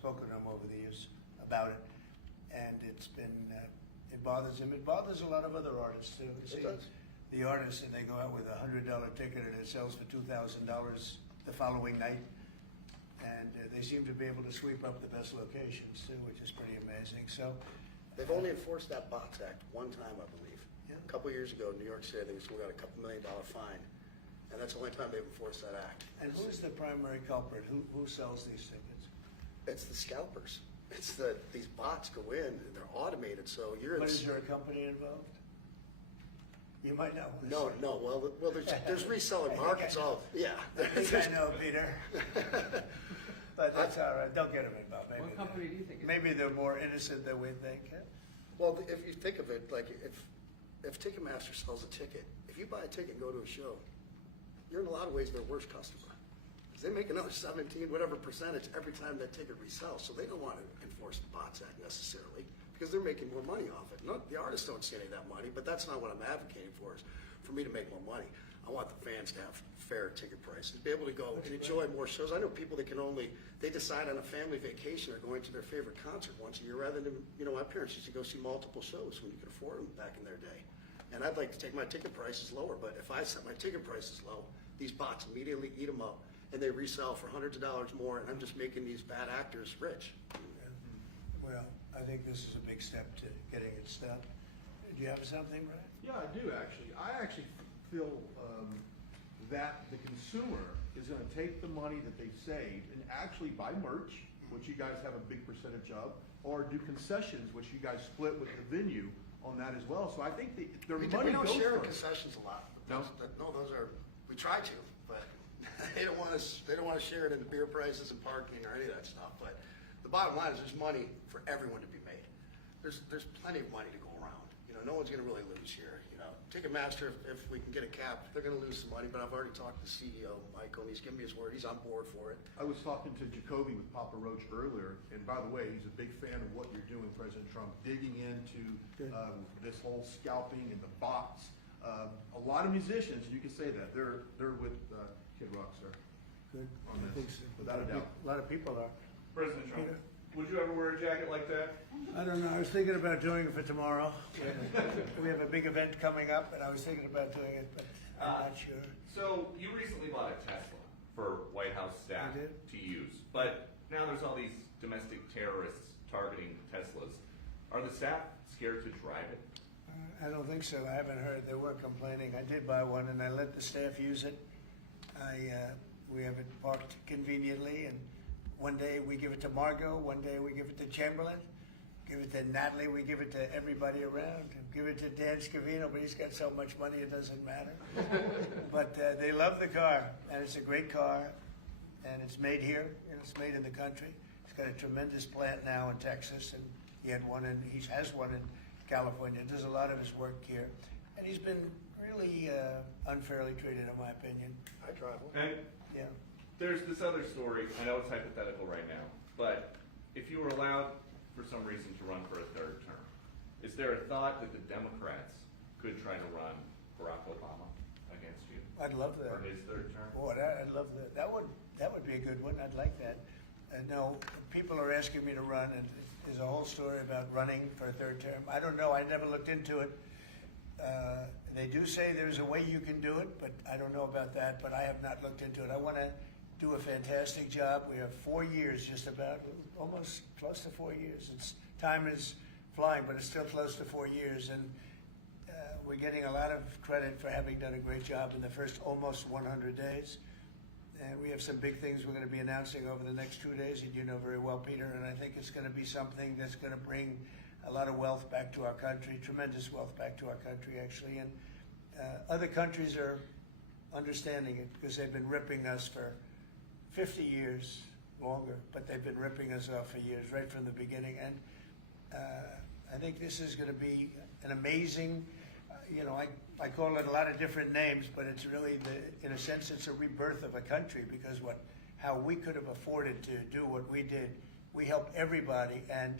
spoken to him over the years about it, and it's been it bothers him. It bothers a lot of other artists too. You see, does. the artists, and they go out with a $100 ticket and it sells for $2,000 the following night, and they seem to be able to sweep up the best locations too, which is pretty amazing. So They've only enforced that Box Act one time, I believe. Yeah. A couple years ago, New York City, we still got a couple $1 million fine, and that's the only time they've enforced that act. and who's the primary culprit? Who sells these tickets? It's the scalpers. It's these bots go in and they're automated, so you're in. But is there a company involved? You might know. No. Well, there's reselling markets. Yeah. I think I know, Peter. But that's all right. Don't get them involved. Maybe What company do you think? maybe they're more innocent than we think. Well, if you think of it, like if Ticketmaster sells a ticket, if you buy a ticket and go to a show, you're in a lot of ways their worst customer. Because they make another 17 whatever percentage every time that ticket resells. So they don't want to enforce the Bots Act necessarily because they're making more money off it. The artists don't see any of that money, but that's not what I'm advocating for. Is for me to make more money. I want the fans to have fair ticket prices, be able to go and enjoy more shows. I know people that they decide on a family vacation or going to their favorite concert once a year rather than, my parents used to go see multiple shows when you could afford them back in their day. And I'd like to take my ticket prices lower, but if I set my ticket prices low, these bots immediately eat them up and they resell for hundreds of dollars more, and I'm just making these bad actors rich. Well, I think this is a big step to getting it stopped. Do you have something, Brian? Yeah, I do actually. I actually feel that the consumer is going to take the money that they've saved and actually buy merch, which you guys have a big percentage of, or do concessions, which you guys split with the venue on that as well. So I think their money We don't goes share first. concessions a lot. No? Those are, we try to, but they don't want to share it in the beer prices and parking or any of that stuff. But the bottom line is there's money for everyone to be made. There's plenty of money to go around. No one's going to really lose here. Ticketmaster, if we can get a cap, they're going to lose some money. But I've already talked to the CEO, Michael, and he's given me his word. He's on board for it. I was talking to Jacoby with Papa Roach earlier, and by the way, he's a big fan of what you're doing, President Trump, digging into this whole scalping and the bots. A lot of musicians, you can say that, they're with Kid Rock, sir. Good. On I this, think so. without a doubt. A lot of people are. President Trump, Peter? would you ever wear a jacket like that? I don't know. I was thinking about doing it for tomorrow. We have a big event coming up, and I was thinking about doing it, but I'm not sure. So you recently bought a Tesla for White House staff I did. to use, but now there's all these domestic terrorists targeting Teslas. Are the staff scared to drive it? I don't think so. I haven't heard. They were complaining. I did buy one, and I let the staff use it. We have it parked conveniently, and one day we give it to Margot, one day we give it to Chamberlain, give it to Natalie, we give it to everybody around. Give it to Dan Scavino, but he's got so much money it doesn't matter. But they love the car, and it's a great car, and it's made here, and it's made in the country. He's got a tremendous plant now in Texas, and he has one in California. Does a lot of his work here, and he's been really unfairly treated, in my opinion. I travel. And Yeah. there's this other story. I know it's hypothetical right now, but if you were allowed for some reason to run for a third term, is there a thought that the Democrats could try to run Barack Obama against you I'd love that. for his third term? Boy, I'd love that. That would be a good one. I'd like that. No, people are asking me to run, and there's a whole story about running for a third term. I don't know. I never looked into it. They do say there's a way you can do it, but I don't know about that. But I have not looked into it. I want to do a fantastic job. We have 4 years, just about, almost close to 4 years. Time is flying, but it's still close to 4 years, and we're getting a lot of credit for having done a great job in the first almost 100 days. And we have some big things we're going to be announcing over the next 2 days, and you know very well, Peter, and I think it's going to be something that's going to bring a lot of wealth back to our country, tremendous wealth back to our country, actually. And other countries are understanding it because they've been ripping us for 50 years, longer, but they've been ripping us off for years, right from the beginning. And I think this is going to be an amazing, I call it a lot of different names, but it's really, in a sense, it's a rebirth of a country because how we could have afforded to do what we did. We helped everybody, and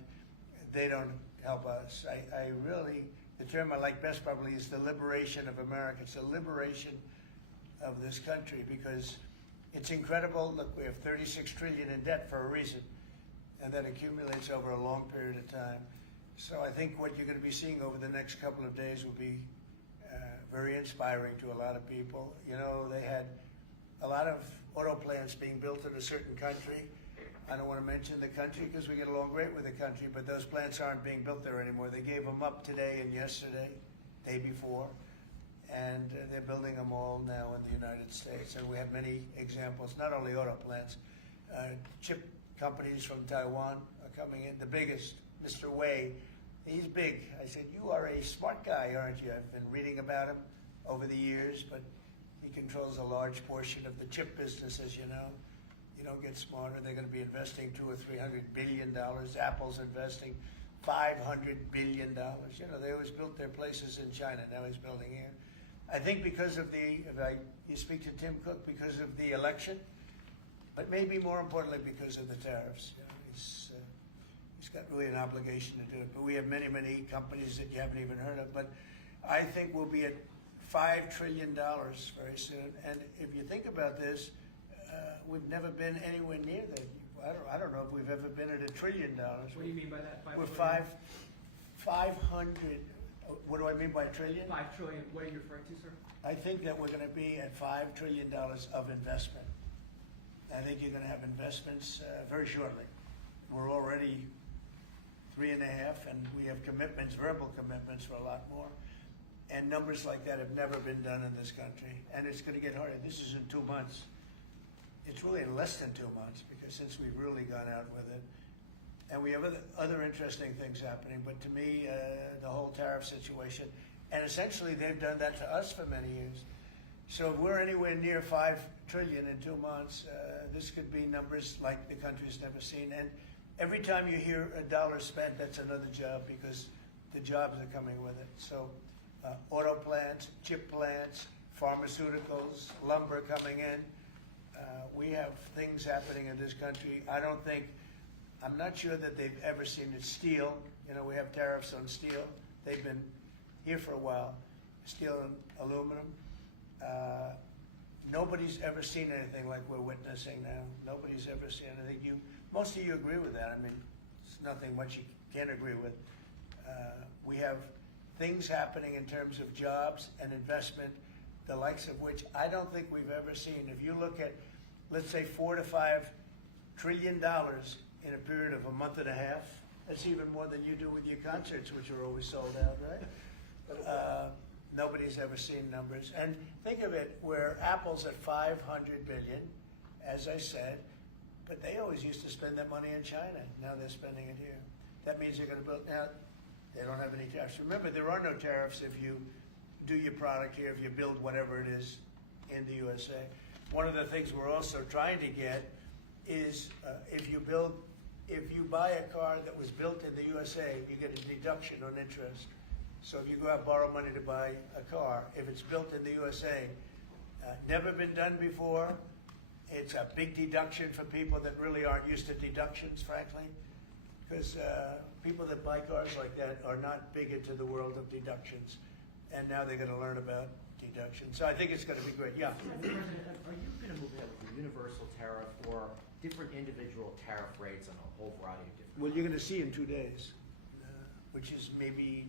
they don't help us. I really, the term I like best probably is the liberation of America. It's the liberation of this country because it's incredible. Look, we have 36 trillion in debt for a reason. and that accumulates over a long period of time. So I think what you're going to be seeing over the next couple of days will be very inspiring to a lot of people. You know, they had a lot of auto plants being built in a certain country. I don't want to mention the country because we get along great with the country, but those plants aren't being built there anymore. They gave them up today and yesterday, day before, and they're building them all now in the United States. And we have many examples, not only auto plants, chip companies from Taiwan are coming in. The biggest, Mr. Wei, he's big. I said, you are a smart guy, aren't you? I've been reading about him over the years, but he controls a large portion of the chip business, as you know. You don't get smarter. They're going to be investing $200 or $300 billion. Apple's investing $500 billion. You know, they always built their places in China. Now he's building here. I think because of you speak to Tim Cook, because of the election, but maybe more importantly because of the tariffs. You know, he's got really an obligation to do it. But we have many, many companies that you haven't even heard of. But I think we'll be at $5 trillion very soon. And if you think about this, we've never been anywhere near that. I don't know if we've ever been at $1 trillion. What do you mean by that? We're 500. What do I mean by trillion? 5 trillion. What are you referring to, sir? I think that we're going to be at $5 trillion of investment. I think you're going to have investments very shortly. We're already 3.5, and we have commitments, verbal commitments for a lot more. And numbers like that have never been done in this country. And it's going to get harder. This is in 2 months. It's really in less than 2 months, because since we've really gone out with it. And we have other interesting things happening. But to me, the whole tariff situation, and essentially they've done that to us for many years. So if we're anywhere near $5 trillion in 2 months, this could be numbers like the country's never seen. And every time you hear a dollar spent, that's another job, because the jobs are coming with it. So auto plants, chip plants, pharmaceuticals, lumber coming in. We have things happening in this country. I'm not sure that they've ever seen it. Steel, you know, we have tariffs on steel. They've been here for a while. Steel and aluminum. Nobody's ever seen anything like we're witnessing now. Nobody's ever seen anything. Most of you agree with that. I mean, it's nothing much you can't agree with. We have things happening in terms of jobs and investment, the likes of which I don't think we've ever seen. If you look at, let's say, $4 to $5 trillion in a period of a month and a half, that's even more than you do with your concerts, which are always sold out, right? Nobody's ever seen numbers. And think of it, where Apple's at $500 billion, as I said, but they always used to spend that money in China. Now they're spending it here. That means they're going to build. Now, they don't have any tariffs. Remember, there are no tariffs if you do your product here, if you build whatever it is in the USA. One of the things we're also trying to get is if you buy a car that was built in the USA, you get a deduction on interest. So if you go out and borrow money to buy a car, if it's built in the USA, never been done before, it's a big deduction for people that really aren't used to deductions, frankly, because people that buy cars like that are not big into the world of deductions, and now they're going to learn about deductions. So I think it's going to be great. Yeah. Mr. President, are you going to move ahead with a universal tariff or different individual tariff rates on a whole variety of different? Well, you're going to see in 2 days, which is maybe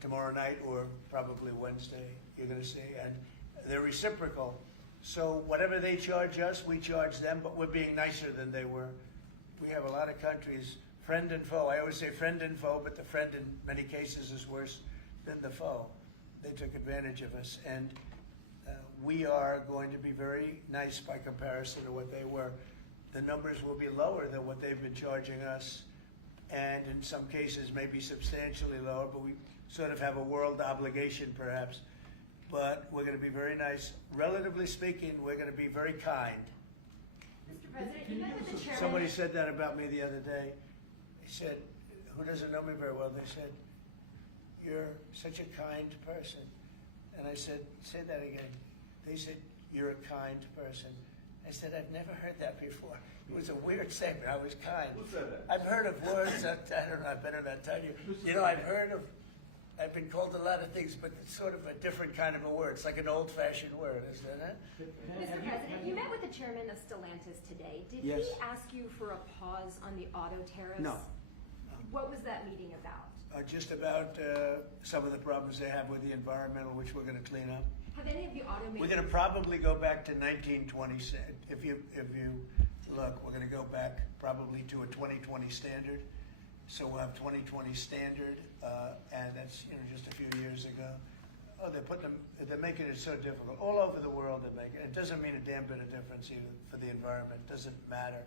tomorrow night or probably Wednesday. You're going to see, and they're reciprocal. So whatever they charge us, we charge them, but we're being nicer than they were. We have a lot of countries, friend and foe. I always say friend and foe, but the friend in many cases is worse than the foe. They took advantage of us, and we are going to be very nice by comparison to what they were. The numbers will be lower than what they've been charging us, and in some cases maybe substantially lower, but we sort of have a world obligation perhaps. But we're going to be very nice. Relatively speaking, we're going to be very kind. Mr. President, you met with the chairman. Somebody said that about me the other day. They said, who doesn't know me very well, they said, you're such a kind person. And I said, say that again. They said, you're a kind person. I said, I've never heard that before. It was a weird statement. I was kind. Who said that? I've heard of words that, I don't know, I better not tell you. You know, I've heard of I've been called a lot of things, but it's sort of a different kind of a word. It's like an old-fashioned word, isn't it? Mr. President, you met with the chairman of Stellantis today. Did Yes. he ask you for a pause on the auto tariffs? No. What was that meeting about? Just about some of the problems they have with the environmental, which we're going to clean up. Have any of the automakers? We're going to probably go back to 1920. If you look, we're going to go back probably to a 2020 standard. So we'll have 2020 standard, and that's just a few years ago. Oh, they're making it so difficult all over the world. They're making it. It doesn't mean a damn bit of difference either for the environment. It doesn't matter.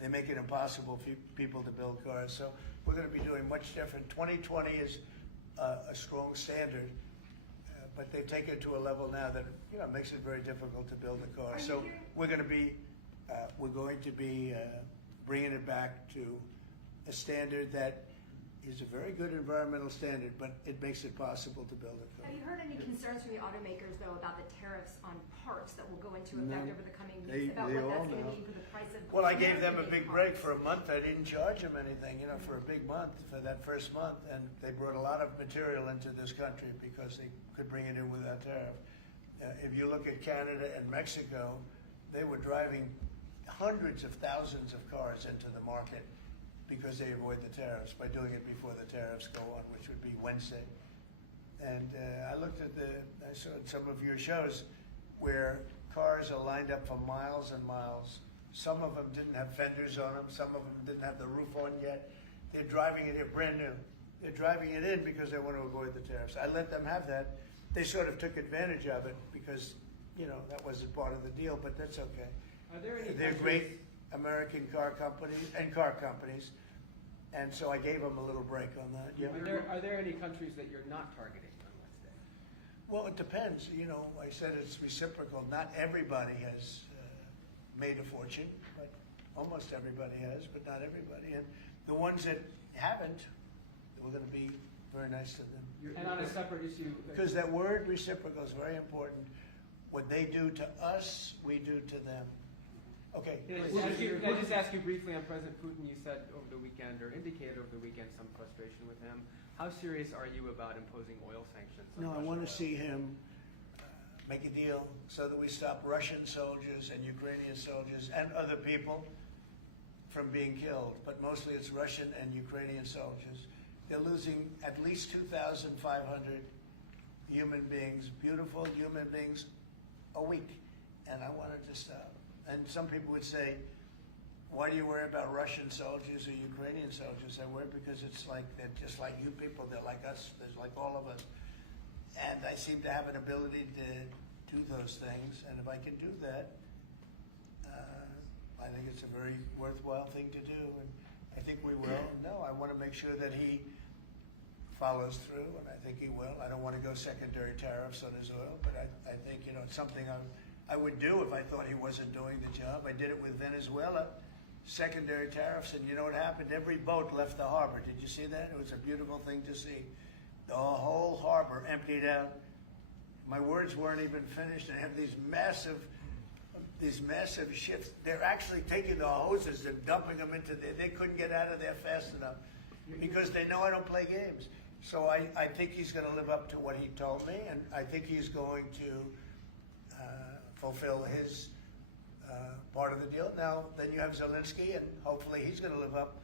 They make it impossible for people to build cars. So we're going to be doing much different. 2020 is a strong standard, but they take it to a level now that makes it very difficult to build a car. So we're going to be bringing it back to a standard that is a very good environmental standard, but it makes it possible to build a car. Have you heard any concerns from the automakers, though, about the tariffs on parts that will go into effect over the coming weeks, about they what all that's going to know. mean for the price of Well, I gave them a American-made big break cars? for a month. I didn't charge them anything, for a big month, for that first month. And they brought a lot of material into this country because they could bring it in without tariff. If you look at Canada and Mexico, they were driving hundreds of thousands of cars into the market because they avoid the tariffs by doing it before the tariffs go on, which would be Wednesday. And I saw some of your shows where cars are lined up for miles and miles. Some of them didn't have fenders on them. Some of them didn't have the roof on yet. They're driving it in brand new. They're driving it in because they want to avoid the tariffs. I let them have that. They sort of took advantage of it because, that wasn't part of the deal, but that's okay. Are there any They're countries- great American car companies, and so I gave them a little break on that. Yeah. Are there any countries that you're not targeting on Wednesday? Well, it depends. I said it's reciprocal. Not everybody has made a fortune, but almost everybody has, but not everybody. And the ones that haven't, we're going to be very nice to them. And on a separate issue. Because that word reciprocal is very important. What they do to us, we do to them. Okay. Can I just ask you briefly on President Putin? You said over the weekend, or indicated over the weekend, some frustration with him. How serious are you about imposing oil sanctions on No, I Russian want to oil? see him make a deal so that we stop Russian soldiers and Ukrainian soldiers and other people from being killed. But mostly it's Russian and Ukrainian soldiers. They're losing at least 2,500 human beings, beautiful human beings, a week. And I wanted to stop. And some people would say, why do you worry about Russian soldiers or Ukrainian soldiers? I worry because it's like they're just like you people. They're like us. They're like all of us. And I seem to have an ability to do those things. And if I can do that, I think it's a very worthwhile thing to do. And I think we will. No, I want to make sure that he follows through, and I think he will. I don't want to go secondary tariffs on his oil, but I think it's something I would do if I thought he wasn't doing the job. I did it with Venezuela, secondary tariffs, and you know what happened? Every boat left the harbor. Did you see that? It was a beautiful thing to see. The whole harbor emptied out. My words weren't even finished, and I have these massive ships. They're actually taking the hoses and dumping them into there. They couldn't get out of there fast enough because they know I don't play games. So I think he's going to live up to what he told me, and I think he's going to fulfill his part of the deal. Now, then you have Zelensky, and hopefully he's going to live up.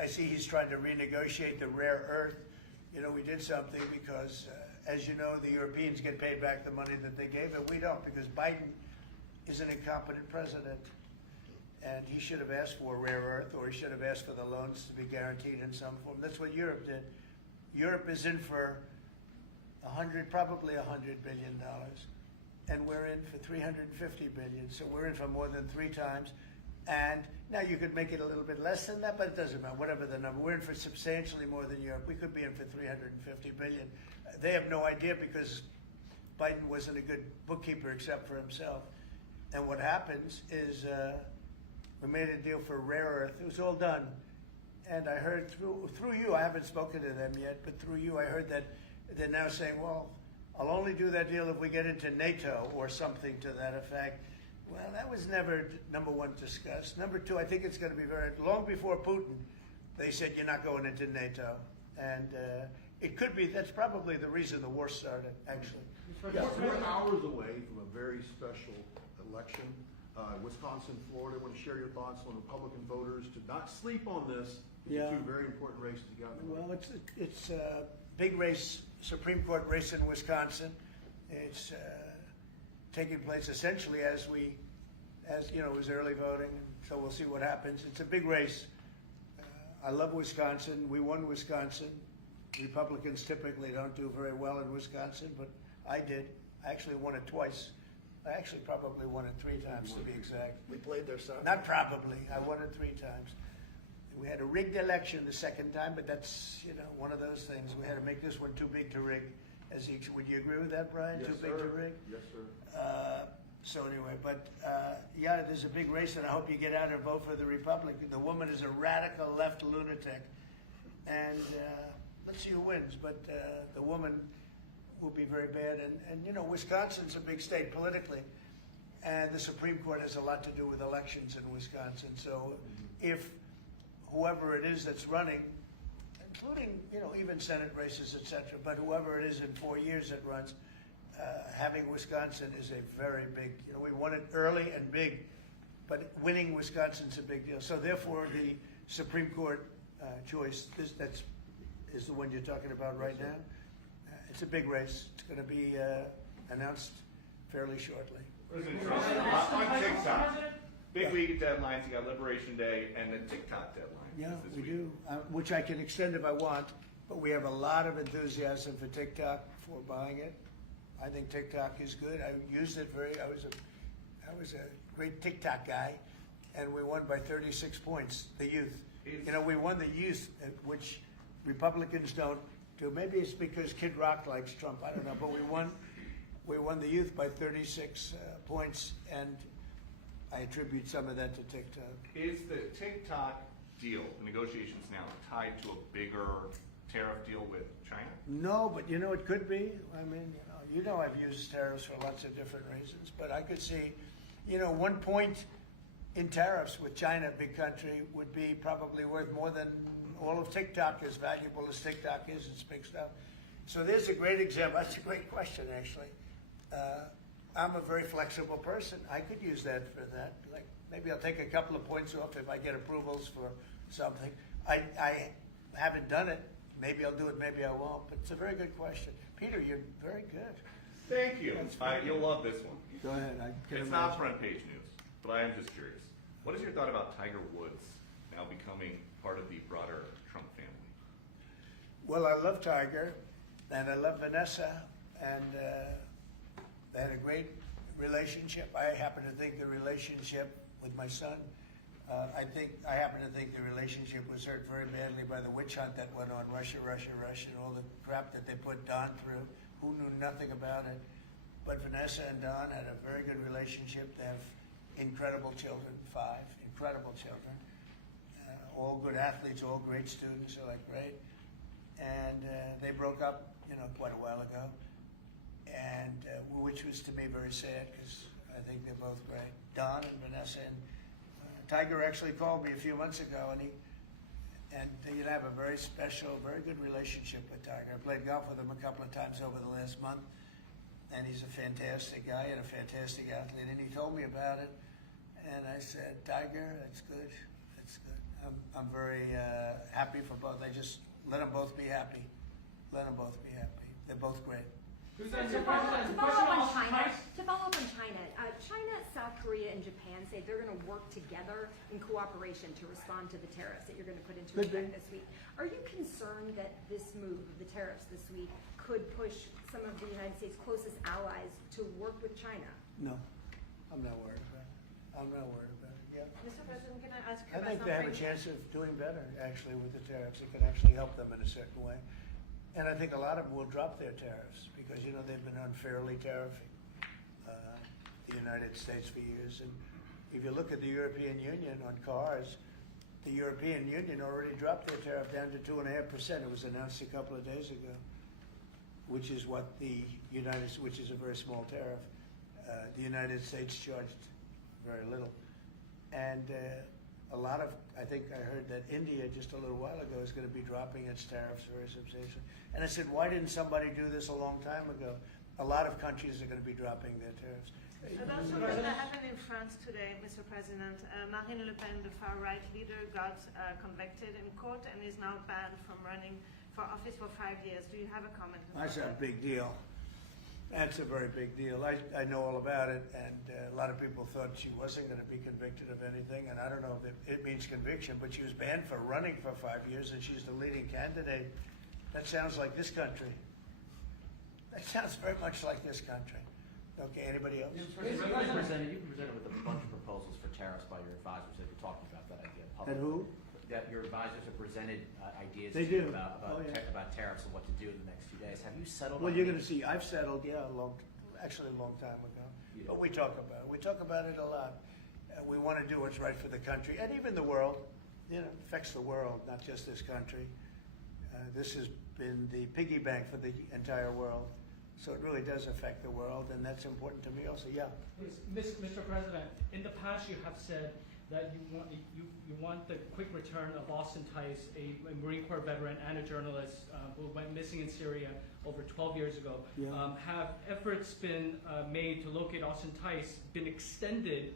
I see he's trying to renegotiate the rare earth. We did something because, as you know, the Europeans get paid back the money that they gave, and we don't, because Biden is an incompetent president. And he should have asked for rare earth, or he should have asked for the loans to be guaranteed in some form. That's what Europe did. Europe is in for probably $100 billion, and we're in for $350 billion. So we're in for more than 3 times. And now you could make it a little bit less than that, but it doesn't matter. Whatever the number, we're in for substantially more than Europe. We could be in for $350 billion. They have no idea because Biden wasn't a good bookkeeper except for himself. And what happens is we made a deal for rare earth. It was all done. And I heard through you, I haven't spoken to them yet, but through you I heard that they're now saying, well, I'll only do that deal if we get into NATO or something to that effect. Well, that was never, number one, discussed. Number two, I think it's going to be long before Putin, they said you're not going into NATO. And It could be, that's probably the reason the war started, actually. Yes, we're hours away from a very special election. Wisconsin, Florida, I want to share your thoughts on Republican voters to not sleep on this. These are Yeah. two very important races you got. Well, it's a big race, Supreme Court race in Wisconsin. It's taking place essentially as you know, it was early voting, and so we'll see what happens. It's a big race. I love Wisconsin. We won Wisconsin. Republicans typically don't do very well in Wisconsin, but I did. I actually won it twice. I actually probably won it 3 times to be exact. We played their soccer. Not probably. I won it 3 times. We had a rigged election the second time, but that's, you know, one of those things. We had to make this one too big to rig. Would you agree with that, Brian? Yes, Too sir. big to rig? Yes, sir. So anyway, but yeah, there's a big race, and I hope you get out and vote for the Republican. The woman is a radical left lunatic, and let's see who wins. But the woman will be very bad, and you know, Wisconsin's a big state politically, and the Supreme Court has a lot to do with elections in Wisconsin. So if whoever it is that's running, including, you know, even Senate races, et cetera, but whoever it is in 4 years that runs, having Wisconsin is a very big, you know, we won it early and big, but winning Wisconsin's a big deal. So therefore, the Supreme Court choice is the one you're talking about right now. It's a big race. It's going to be announced fairly shortly. President Trump, on TikTok, big week deadlines. You got Liberation Day and the TikTok deadline. Yeah, is this we week. do, which I can extend if I want, but we have a lot of enthusiasm for TikTok, for buying it. I think TikTok is good. I used it I was a great TikTok guy, and we won by 36 points, the youth. You know, we won the youth, which Republicans don't do. Maybe it's because Kid Rock likes Trump, I don't know, but we won the youth by 36 points, and I attribute some of that to TikTok. Is the TikTok deal, the negotiations now, tied to a bigger tariff deal with China? No, but you know, it could be. I mean, you know I've used tariffs for lots of different reasons, but I could see, you know, 1 point in tariffs with China, big country, would be probably worth more than all of TikTok, as valuable as TikTok is. It's big stuff. So there's a great example. That's a great question, actually. I'm a very flexible person. I could use that for that. Like, maybe I'll take a couple of points off if I get approvals for something. I haven't done it. Maybe I'll do it, maybe I won't. But it's a very good question. Peter, you're very good. Thank you. You'll love this one. Go ahead. I can It's not imagine. front page news, but I am just curious. What is your thought about Tiger Woods now becoming part of the broader Trump family? Well, I love Tiger, and I love Vanessa, and they had a great relationship. I happen to think the relationship with my son, I happen to think the relationship was hurt very badly by the witch hunt that went on, Russia, and all the crap that they put Don through, who knew nothing about it. But Vanessa and Don had a very good relationship. They have incredible children, 5 incredible children. All good athletes, all great students, they're like great. And they broke up, you know, quite a while ago, and which was to me very sad because I think they're both great. Don and Vanessa, and Tiger actually called me a few months ago, and you have a very special, very good relationship with Tiger. I played golf with him a couple of times over the last month, and he's a fantastic guy and a fantastic athlete. And he told me about it, and I said, Tiger, that's good. That's good. I'm very happy for both. I just let them both be happy. Let them both be happy. They're both great. To follow up on China, China, South Korea, and Japan say they're going to work together in cooperation to respond to the tariffs that you're going to put into Could be. effect this week. Are you concerned that this move of the tariffs this week could push some of the United States' closest allies to work with China? No, I'm not worried about it. I'm not worried about it, yeah. Mr. President, can I ask you I about think they have a something? chance of doing better, actually, with the tariffs. It can actually help them in a certain way. And I think a lot of them will drop their tariffs because, you know, they've been unfairly tariffing the United States for years. And if you look at the European Union on cars, the European Union already dropped their tariff down to 2.5%. It was announced a couple of days ago, which is what which is a very small tariff. The United States charged very little. And a lot of, I think I heard that India just a little while ago is going to be dropping its tariffs very substantially. And I said, why didn't somebody do this a long time ago? A lot of countries are going to be dropping their tariffs. But also what happened in France today, Mr. President, Marine Le Pen, the far-right leader, got convicted in court and is now banned from running for office for 5 years. Do you have a comment about That's a that? big deal. That's a very big deal. I know all about it, and a lot of people thought she wasn't going to be convicted of anything, and I don't know if it means conviction, but she was banned for running for 5 years, and she's the leading candidate. That sounds like this country. That sounds very much like this country. Okay, anybody else? You've been presented with a bunch of proposals for tariffs by your advisors. Have you talked about that idea publicly? And who? That your advisors have presented ideas They to you do. about Oh, yeah. about tariffs and what to do in the next few days. Have you settled? Well, on you're any- going to see, I've settled, yeah, actually a long time ago. You But do. we talk about it. We talk about it a lot. We want to do what's right for the country and even the world. You know, it affects the world, not just this country. This has been the piggy bank for the entire world. So it really does affect the world, and that's important to me also. Yeah. Mr. President, in the past you have said that you want the quick return of Austin Tice, a Marine Corps veteran and a journalist who went missing in Syria over 12 years ago. Yeah. Have efforts been made to locate Austin Tice been extended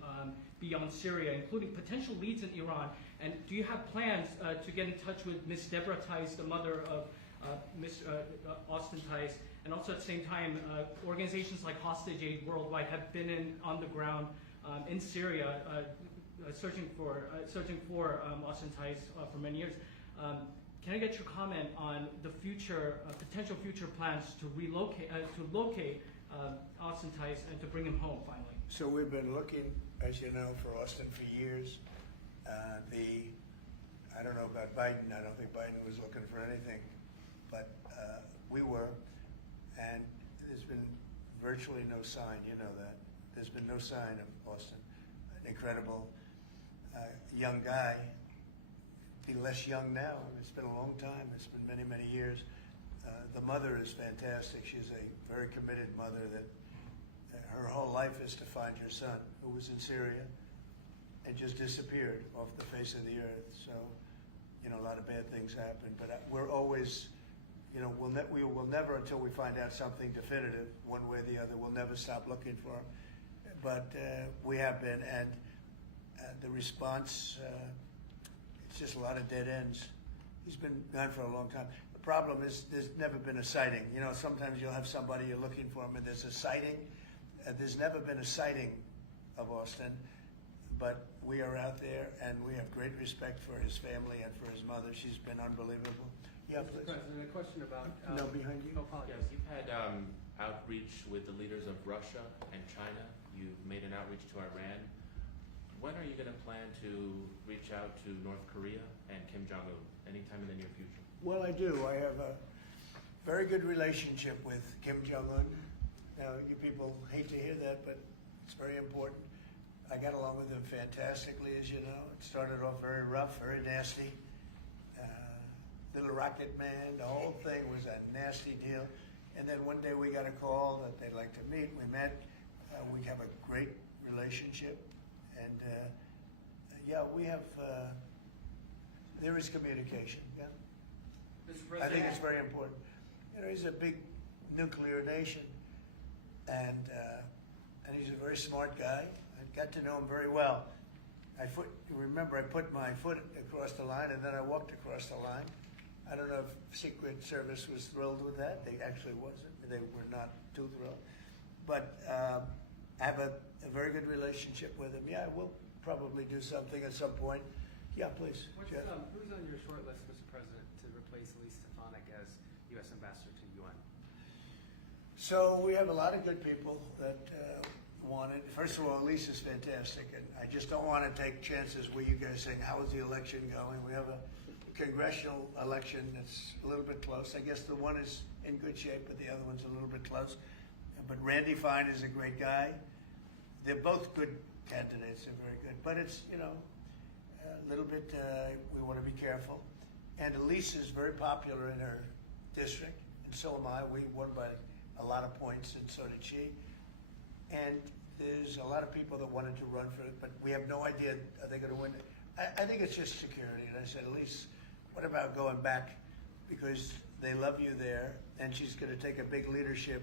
beyond Syria, including potential leads in Iran? And do you have plans to get in touch with Ms. Deborah Tice, the mother of Austin Tice? And also at the same time, organizations like Hostage Aid Worldwide have been on the ground in Syria searching for Austin Tice for many years. Can I get your comment on the potential future plans to locate Austin Tice and to bring him home finally? So we've been looking, as you know, for Austin for years. I don't know about Biden. I don't think Biden was looking for anything, but we were. And there's been virtually no sign, you know that. There's been no sign of Austin. An incredible young guy. Be less young now. It's been a long time. It's been many, many years. The mother is fantastic. She's a very committed mother that her whole life is to find her son, who was in Syria and just disappeared off the face of the earth. So, you know, a lot of bad things happen. But we're always... You know, we will never, until we find out something definitive, one way or the other, we'll never stop looking for him. But we have been, and the response, it's just a lot of dead ends. He's been gone for a long time. The problem is there's never been a sighting. You know, sometimes you'll have somebody you're looking for him, and there's a sighting. There's never been a sighting of Austin, but we are out there, and we have great respect for his family and for his mother. She's been unbelievable. Yeah, Mr. please. President, a question about... No, behind you. Oh, apologies. Yes, you've had outreach with the leaders of Russia and China. You've made an outreach to Iran. When are you going to plan to reach out to North Korea and Kim Jong-un? Anytime in the near future? Well, I do. I have a very good relationship with Kim Jong-un. Now, you people hate to hear that, but it's very important. I got along with him fantastically, as you know. It started off very rough, very nasty. Little Rocket Man, the whole thing was a nasty deal. And then one day we got a call that they'd like to meet. We met. We have a great relationship. And yeah, we have, there is communication, yeah. Mr. I President, think it's very important. You know, he's a big nuclear nation, and he's a very smart guy. I got to know him very well. Remember, I put my foot across the line, and then I walked across the line. I don't know if Secret Service was thrilled with that. They actually wasn't. They were not too thrilled. But I have a very good relationship with him. Yeah, we'll probably do something at some point. Yeah, please. Jeff. who's on your short list, Mr. President, to replace Elise Stefanik as U.S. Ambassador to UN? So we have a lot of good people that want it. First of all, Elise is fantastic, and I just don't want to take chances where you guys saying, how is the election going? We have a congressional election that's a little bit close. I guess the one is in good shape, but the other one's a little bit close. But Randy Fine is a great guy. They're both good candidates. They're very good. But it's, you know, a little bit, we want to be careful. And Elise is very popular in her district, and so am I. We won by a lot of points, and so did she. And there's a lot of people that wanted to run for it, but we have no idea, are they going to win? I think it's just security. And I said, Elise, what about going back? Because they love you there, and she's going to take a big leadership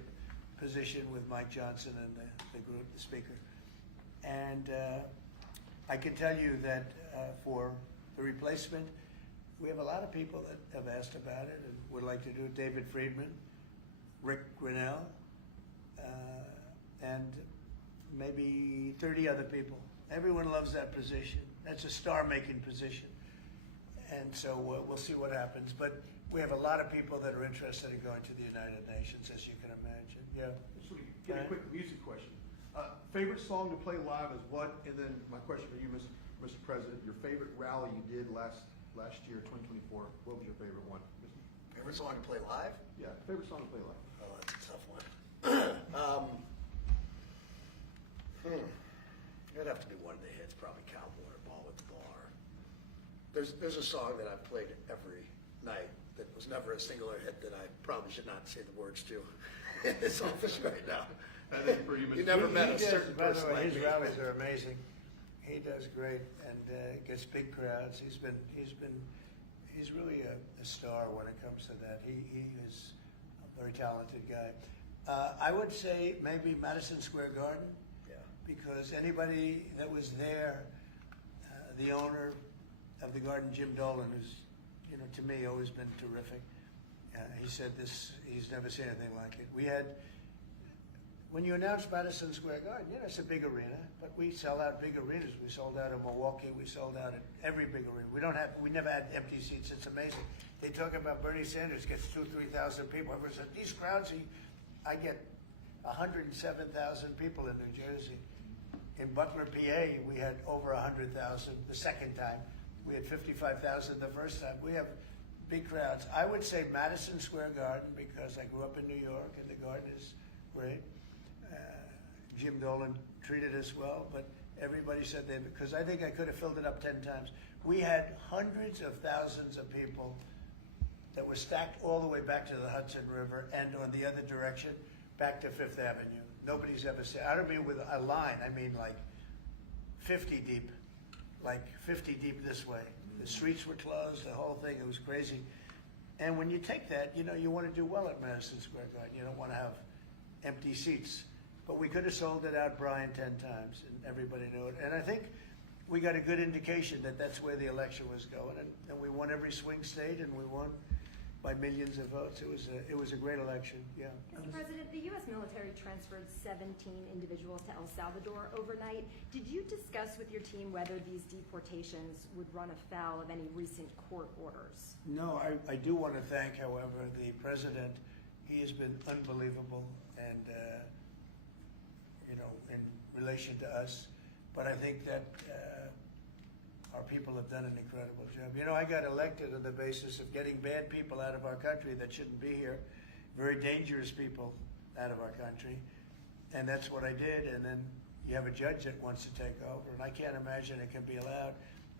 position with Mike Johnson and the group, the speaker. And I can tell you that for the replacement, we have a lot of people that have asked about it and would like to do it. David Friedman, Rick Grinnell, and maybe 30 other people. Everyone loves that position. That's a star-making position. And so we'll see what happens. But we have a lot of people that are interested in going to the United Nations, as you can imagine. Yeah. So we get a quick music question. Favorite song to play live is what? And then my question for you, Mr. President, your favorite rally you did last year, 2024. What was your favorite one? Favorite song to play live? Yeah, favorite song to play live. Oh, that's a tough one. It'd have to be one of the hits, probably Cowboy or Ball with the Bar. There's a song that I've played every night that was never a singular hit that I probably should not say the words to in this office right now. And then for you, Mr. You never met a He does, certain by the person way, like his me. rallies are amazing. He does great and gets big crowds. He's really a star when it comes to that. He is a very talented guy. I would say maybe Madison Square Garden. Yeah. Because anybody that was there, the owner of the garden, Jim Dolan, who's, to me, always been terrific. He said he's never seen anything like it. We had, when you announce Madison Square Garden, it's a big arena, but we sell out big arenas. We sold out in Milwaukee. We sold out at every big arena. We never had empty seats. It's amazing. They talk about Bernie Sanders gets 2,000 to 3,000 people. Everyone said, these crowds, I get 107,000 people in New Jersey. In Butler, PA, we had over 100,000 the second time. We had 55,000 the first time. We have big crowds. I would say Madison Square Garden because I grew up in New York and the garden is great. Jim Dolan treated us well, but everybody said because I think I could have filled it up 10 times. We had hundreds of thousands of people that were stacked all the way back to the Hudson River and on the other direction back to Fifth Avenue. Nobody's ever said, I don't mean with a line, I mean like 50 deep this way. The streets were closed, the whole thing, it was crazy. And when you take that, you want to do well at Madison Square Garden. You don't want to have empty seats. But we could have sold it out, Brian, 10 times, and everybody knew it. And I think we got a good indication that that's where the election was going. And we won every swing state, and we won by millions of votes. It was a great election, yeah. Mr. President, the U.S. military transferred 17 individuals to El Salvador overnight. Did you discuss with your team whether these deportations would run afoul of any recent court orders? No, I do want to thank, however, the president. He has been unbelievable and, in relation to us. But I think that our people have done an incredible job. I got elected on the basis of getting bad people out of our country that shouldn't be here, very dangerous people out of our country. And that's what I did. And then you have a judge that wants to take over. And I can't imagine it can be allowed.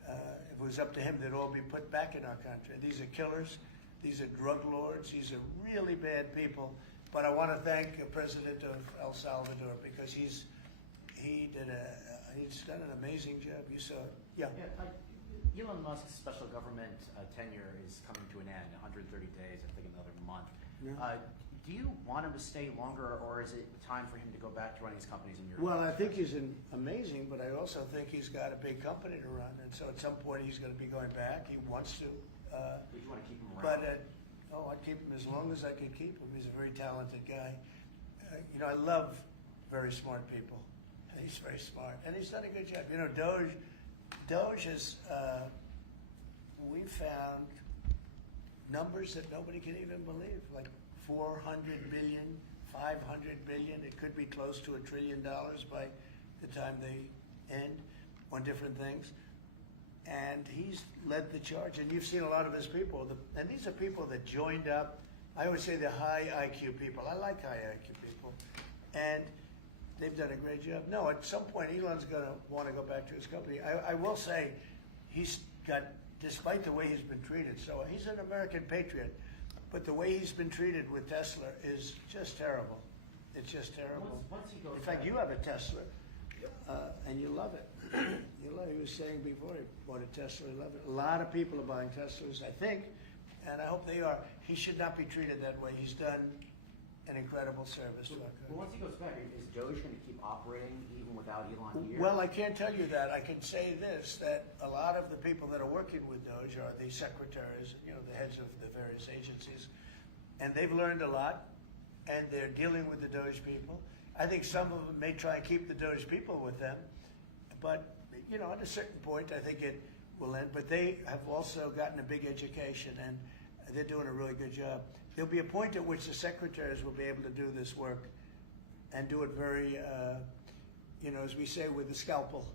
If it was up to him, they'd all be put back in our country. These are killers. These are drug lords. These are really bad people. But I want to thank the president of El Salvador because he's done an amazing job. You saw it. Yeah. Elon Musk's special government tenure is coming to an end, 130 days, I think another month. Yeah. Do you want him to stay longer, or is it time for him to go back to running his companies in Europe? Well, I think he's amazing, but I also think he's got a big company to run. And so at some point he's going to be going back. He wants to. Would you want to keep him around? But I'd keep him as long as I could keep him. He's a very talented guy. I love very smart people. And he's very smart. And he's done a good job. Doge has, we found numbers that nobody can even believe, like 400 billion, 500 billion. It could be close to $1 trillion by the time they end on different things. And he's led the charge, and you've seen a lot of his people. And these are people that joined up. I always say they're high IQ people. I like high IQ people. And they've done a great job. No, at some point, Elon's going to want to go back to his company. I will say he's got, despite the way he's been treated, so he's an American patriot, but the way he's been treated with Tesla is just terrible. It's just terrible. Once he goes In fact, back- you have a Tesla, and you love it. He was saying before he bought a Tesla, he loved it. A lot of people are buying Teslas, I think, and I hope they are. He should not be treated that way. He's done an incredible service to our Well, country. once he goes back, is Doge going to keep operating even without Elon here? Well, I can't tell you that. I can say this, that a lot of the people that are working with Doge are the secretaries, the heads of the various agencies, and they've learned a lot, and they're dealing with the Doge people. I think some of them may try and keep the Doge people with them, but, at a certain point, I think it will end. But they have also gotten a big education, and they're doing a really good job. There'll be a point at which the secretaries will be able to do this work and do it very, as we say, with the scalpel.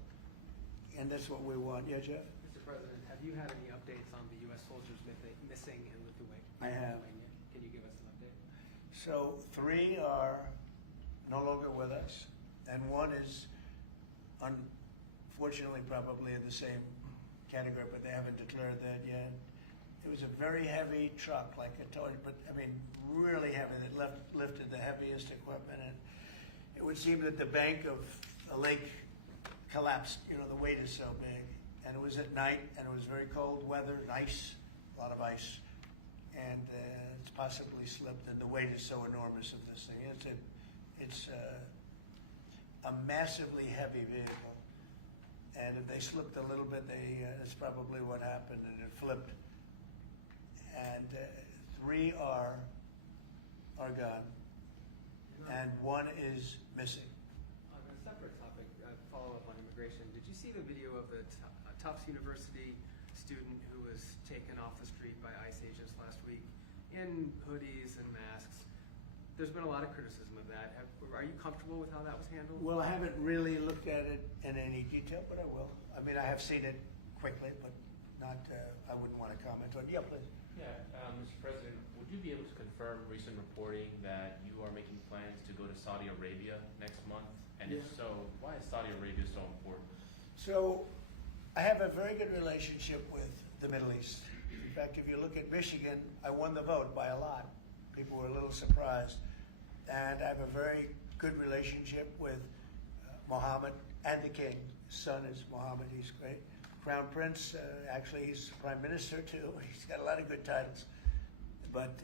And that's what we want. Yeah, Jeff? Mr. President, have you had any updates on the U.S. soldiers missing in Lithuania? I have. Can you give us an update? So 3 are no longer with us, and 1 is unfortunately probably in the same category, but they haven't declared that yet. It was a very heavy truck, like I told you, but really heavy. That lifted the heaviest equipment, and it would seem that the bank of a lake collapsed. The weight is so big, and it was at night, and it was very cold weather, and ice, a lot of ice, and it's possibly slipped. And the weight is so enormous of this thing. It's a massively heavy vehicle, and if they slipped a little bit, that's probably what happened, and it flipped. And 3 are gone, and 1 is missing. On a separate topic, follow-up on immigration, did you see the video of the Tufts University student who was taken off the street by ICE agents last week in hoodies and masks? There's been a lot of criticism of that. Are you comfortable with how that was handled? Well, I haven't really looked at it in any detail, but I will. I have seen it quickly, but not. I wouldn't want to comment on it. Yeah, please. Yeah, Mr. President, would you be able to confirm recent reporting that you are making plans to go to Saudi Arabia next month? And if so, why is Saudi Arabia so important? So, I have a very good relationship with the Middle East. In fact, if you look at Michigan, I won the vote by a lot. People were a little surprised. And I have a very good relationship with Mohammed and the king. His son is Mohammed, he's great. Crown Prince, actually he's Prime Minister too. He's got a lot of good titles. But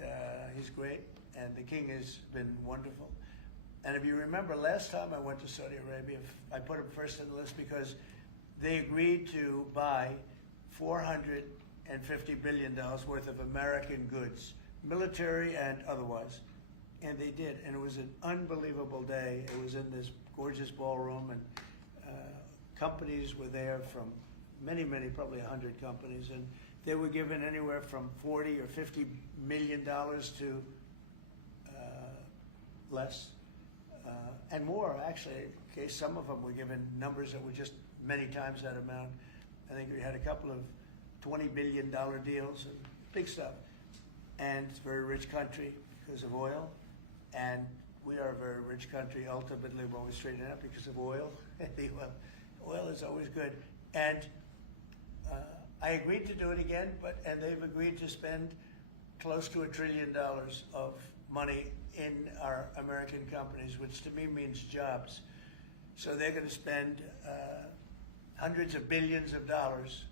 he's great, and the king has been wonderful. And if you remember, last time I went to Saudi Arabia, I put him first on the list because they agreed to buy $450 billion worth of American goods, military and otherwise. And they did, and it was an unbelievable day. It was in this gorgeous ballroom, and companies were there from many, probably 100 companies, and they were given anywhere from 40 or 50 million dollars to less, and more actually. Okay, some of them were given numbers that were just many times that amount. I think we had a couple of $20 billion deals and big stuff. And it's a very rich country because of oil, and we are a very rich country ultimately when we straighten it out because of oil. The oil is always good, and I agreed to do it again, and they've agreed to spend close to $1 trillion of money in our American companies, which to me means jobs. So they're going to spend hundreds of billions of dollars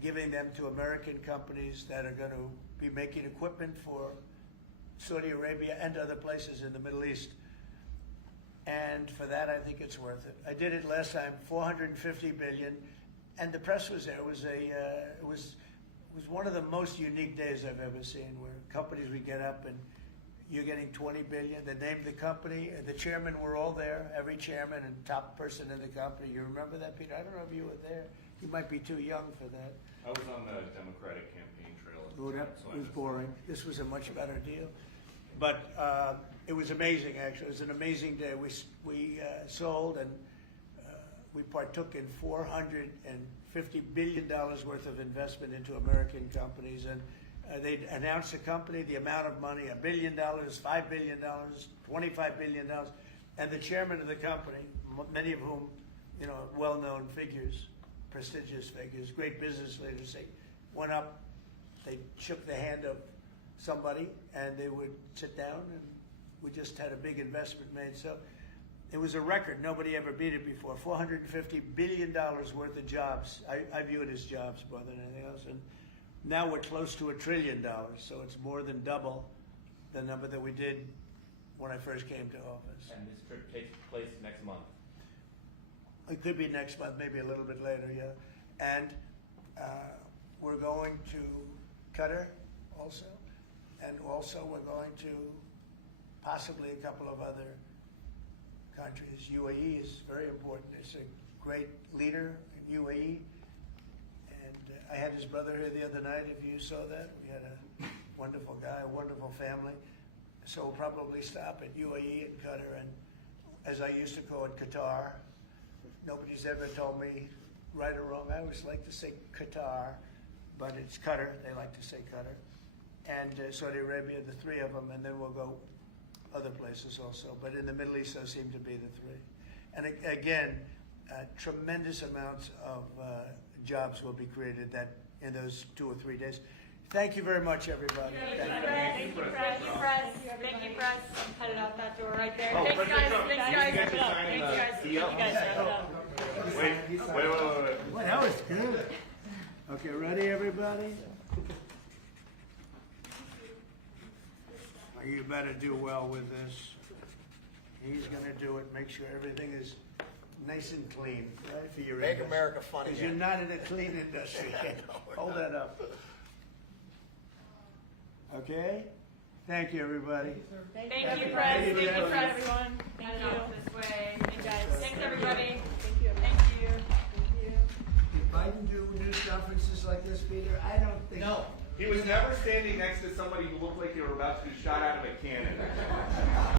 giving them to American companies that are going to be making equipment for Saudi Arabia and other places in the Middle East. And for that, I think it's worth it. I did it last time, $450 billion. And the press was there. It was one of the most unique days I've ever seen, where companies would get up and you're getting $20 billion. They named the company. The chairmen were all there. Every chairman and top person in the company. You remember that, Peter? I don't know if you were there. You might be too young for that. I was on the Democratic campaign trail at the It time, so I was just- boring. This was a much better deal. But it was amazing, actually. It was an amazing day. We sold and we partook in $450 billion worth of investment into American companies. And they announced the company, the amount of money, $1 billion, $5 billion, $25 billion. And the chairman of the company, many of whom, well-known figures, prestigious figures, great business leaders, they went up, they shook the hand of somebody, and they would sit down, and we just had a big investment made. So It was a record. Nobody ever beat it before. $450 billion worth of jobs. I view it as jobs more than anything else. And now we're close to $1 trillion, so it's more than double the number that we did when I first came to office. And this trip takes place next month. It could be next month, maybe a little bit later, yeah. And we're going to Qatar also. And also we're going to possibly a couple of other countries. UAE is very important. It's a great leader in UAE. And I had his brother here the other night, if you saw that. We had a wonderful guy, a wonderful family. So we'll probably stop at UAE and Qatar, and as I used to call it, Qatar. Nobody's ever told me right or wrong. I always like to say Qatar, but it's Qatar. They like to say Qatar. And Saudi Arabia, the three of them, and then we'll go other places also. But in the Middle East, those seem to be the three. And again, tremendous amounts of jobs will be created in those 2 or 3 days. Thank you very much, everybody. Thank you, press. Thank you, press. I'm headed out that door right there. Oh, Thanks, guys. President Trump, Thanks, you guys. get to Wrap it up. sign Thanks, the guys. deal? You guys wrap it up. Wait. Well, that was good. Okay, ready, everybody? Well, you better do well with this. He's gonna do it, make sure everything is nice and clean, right, for your Make industry. America funny Because you're again. not in a clean industry. Hold that up. Okay? Thank you, everybody. Thank you, press. Thank you, press, everyone. Thank you. This way. Thanks, guys. Thanks, everybody. Thank you. Thank you. Did Biden do news conferences like this, Peter? I don't think. No. He was never standing next to somebody who looked like they were about to be shot out of a cannon.